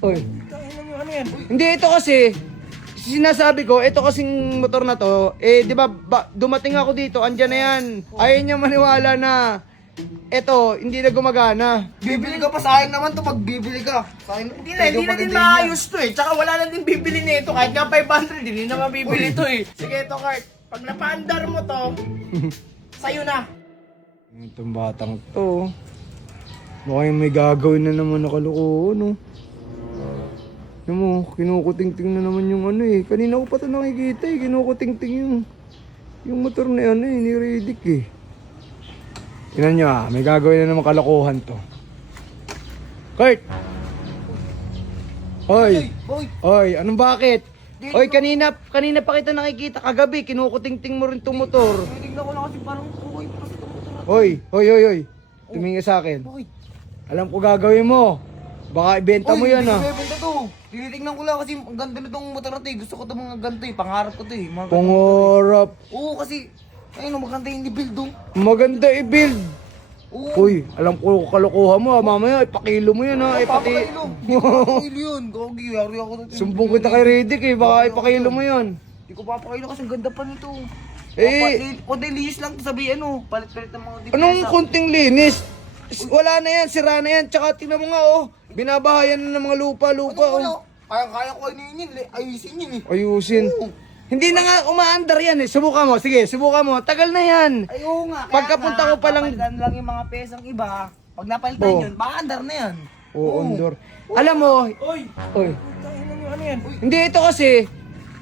Oy. Ano yan? Hindi, ito kasi, sinasabi ko, ito kasing motor na to, di ba, dumating ako dito, andyan na yan. Ayaw niya maniwala na, ito, hindi na gumagana. Bibili ka pa, sayang naman to pag bibili ka. Sayang, Hindi na din maayos to eh. Tsaka wala na din bibili nito. Kahit nga 500, hindi na mabibili to eh. Sige ito, Kurt. Pag napaandar mo to, sa'yo na. Itong batang to, baka yung may gagawin na naman na kalukuhan, no? Alam mo, kinukuting-ting na naman yung ano eh. Kanina ko pa ito nakikita eh, kinukuting-ting yung motor na yan eh, ni Riddick eh. Tingnan nyo ah, may gagawin na naman kalokohan to. Kurt! Hoy! Hoy, anong bakit? Hoy, kanina pa kita nakikita kagabi, kinukuting-ting mo rin itong motor. Tignan ko lang kasi parang okay pa kasi ito. Hoy! Tumingin sa akin. Alam ko gagawin mo. Baka ibenta mo yan ah. Hindi ko bebenta to. Tinitignan ko lang kasi ang ganda nitong motor na to eh. Gusto ko itong mga ganito eh. Pangarap ko to eh. Mga ganito. Pangarap. Oo kasi, ayun maganda yung i-build oh. Maganda i-build. Oo. Uy, alam ko kalokohan mo ah. Mamaya, ipakilo mo yan ah. Papakailo. Hindi ko papakailo yun. Gogi, yari ako dito. Sumbong kita kay Riddick eh. Baka ipakilo mo yan. Hindi ko papakailo kasi ang ganda pa nito. Eh, linis lang sabi ano. Palit-palit ng mga diferensya. anong kunting linis? Wala na yan, sira na yan. Tsaka tingnan mo nga oh. Binabahayan na ng mga lupa-lupa oh. Kaya ko yun. Ayusin yun eh. Ayusin. Oo. Hindi na nga umaandar yan eh. Subukan mo. Sige, subukan mo. Tagal na yan. Ay oo nga. Pagkapunta ko pa lang- Papalitan lang yung mga pesang iba. Pag napalitan Oo. yun, baka andar na yan. Oo, andar. Alam mo, Oy! oy. Ano yan? Hindi, ito kasi,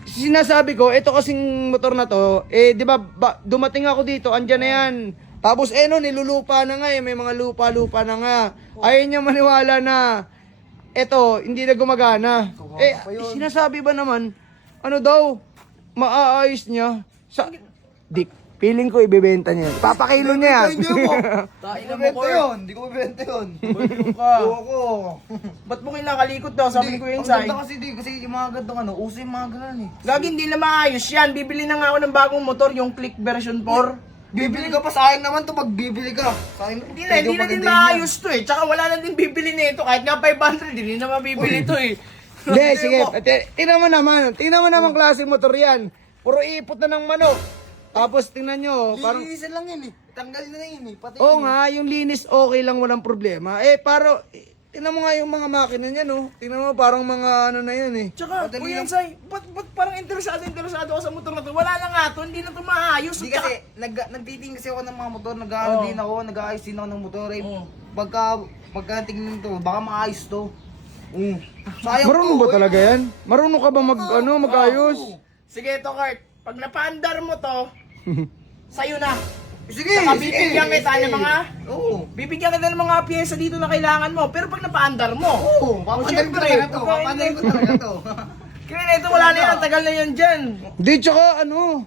sinasabi ko, ito kasing motor na to, di ba, dumating ako dito, andyan na yan. Tapos, no, nilulupa na nga may mga lupa-lupa na nga. Ayaw niya maniwala na, ito, hindi na gumagana. Sinasabi ba naman, ano daw, maaayos niya. Dik, feeling ko ibebenta niya. Papakilo niya yan. Hindi mo. Hindi ko bebenta yun. Oo. Ba't mo kinakalikot daw? Sabi ni Kuya Ang Insay. ganda kasi yung mga gandang uso yung mga ganan eh. Lagi hindi na maayos yan. Bibili na nga ako ng bagong motor, yung Click version 4. Bibili ka pa, sayang naman to pag bibili ka. Sayang, Hindi na din maayos to eh. Tsaka wala na din bibili nito. Kahit nga 500, hindi na mabibili to eh. Hindi, sige. Tingnan mo naman klase motor yan. Puro ipot na ng manok. Tapos tingnan nyo, parang... Linisan lang yun eh. Tanggal na yun eh. Pati Oo nga, yung linis okay lang, walang problema. Tingnan mo nga yung mga makina niya, no? Tingnan mo, parang mga ano na yan eh. Tsaka, Madali Kuya lang. Insay, ba't parang interesado ako sa motor na to? Wala na nga to, hindi na to maayos. Hindi Tsaka- kasi, nagtitingin kasi ako ng mga motor, nag-aano din ako, nag-aayos din ako ng motor eh. Oo. Pagka tingin to, baka maayos to. Sayang Marunong to, ba eh. talaga yan? Marunong ka ba mag-ayos? Sige to, Kurt. Pag napaandar mo to, sa'yo na. Sige, Saka bibigyan kita ng mga... Oo. Bibigyan kita ng mga pyesa dito na kailangan mo. Pero pag napaandar mo, Oo, papandarin ko talaga to. Papandarin ko talaga to. kaya na ito, wala na yan. Tagal na yan dyan. Hindi, tsaka ano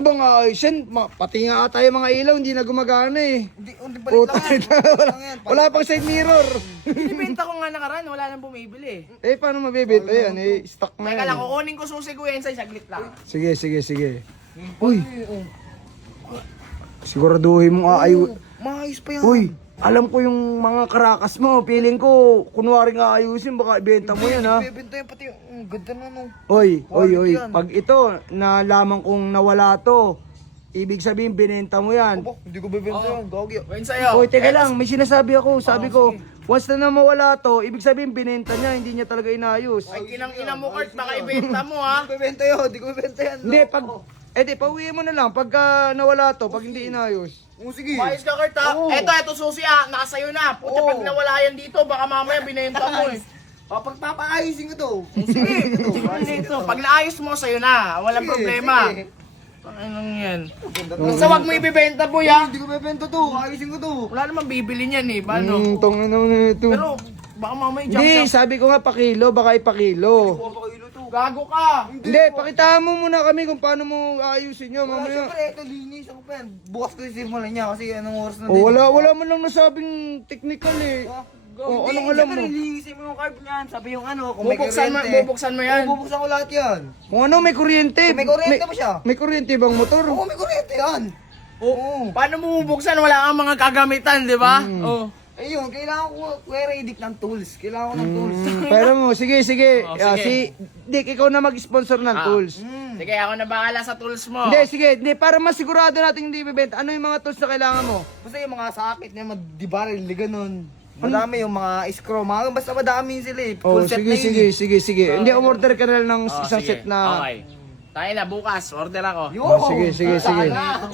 bang ayos yan? Pati nga tayo mga ilaw, hindi na gumagana eh. Hindi balik Puta, lang yan. wala pang side mirror. Binibenta ko nga nakaraan, wala nang bumibili. Paano mabibenta yan? Stock na Teka yan. lang, kukunin ko susi ko yan, saglit lang. Sige. Uy, siguraduhin mo aayo. Maayos pa yan. Uy, alam ko yung mga karakas mo. Feeling ko, kunwari nga ayusin, baka ibenta mo yan ha. Bibenta yan pati yung ganda na no. Oy. yan. Pag ito, nalaman kong nawala to, ibig sabihin, binenta mo yan. Hindi ko bibenta yan. Gagi. Kuya sa'yo. Oy, teka lang, may sinasabi ako. Sabi ko, once na mawala to, ibig sabihin, binenta niya, hindi niya talaga inayos. Ay, kinang-ina mo, Kurt, baka ibenta mo, ha? Hindi ko bibenta yan. Hindi ko bibenta yan. Hindi, pauwiin mo na lang, pagka nawala to, pag hindi inayos. Sige. Maayos ka, Kurt, ha? Oo. Eto, susi, ha? Nakasayo na. Puti, Oo. pag nawala yan dito, baka mamaya binenta mo, eh. Pagpapaayusin ko to. Sige, ito. Pag naayos mo, sa'yo na. Walang Sige, problema. sige. Anong yan? Basta wag mo ibibenta, boy, ha? Hindi ko bibenta to. Ayusin ko to. Wala namang bibili niyan, eh. Paano? Tong ano na ito. Pero, baka mamaya jump Hindi, shop. sabi ko nga pakilo, baka ipakilo. Papakailo to. Gago ka! Hindi, pakita mo muna kami kung paano mo ayusin nyo Wala, mamaya. syempre, ito linis ako pa yan. Bukas ko yung simulan niya kasi anong oras na Oh, wala mo lang nasabing technical eh. Oh, anong alam mo? Linisin mo yung carb niyan. Sabi yung ano, kung may Bubuksan mo yan. Bubuksan ko lahat yan. Kung ano, may kuryente. May kuryente ba siya? May kuryente bang motor? Oo, may kuryente yan. Oo. Paano mo bubuksan? Wala kang mga kagamitan, di ba? Oh. Ayun, kailangan ko, Kuya Redick, ng tools. Kailangan ko ng tools. Pero mo, sige. Oh, Ah, sige. Dick, ikaw na mag-sponsor ng tools. Sige, ako na bahala sa tools mo. Hindi, sige. Hindi, para masigurado natin hindi ibibenta. Ano yung mga tools na kailangan mo? Basta yung mga sakit niya, di ba, ganun. Madami yung mga screw, basta madami sila eh. Oh, Full set sige, na yun sige. Hindi, umorder ka na lang ng Oh, isang sige. set na... Okay. Tayo na, bukas, order ako. Yun. Sige. Sana.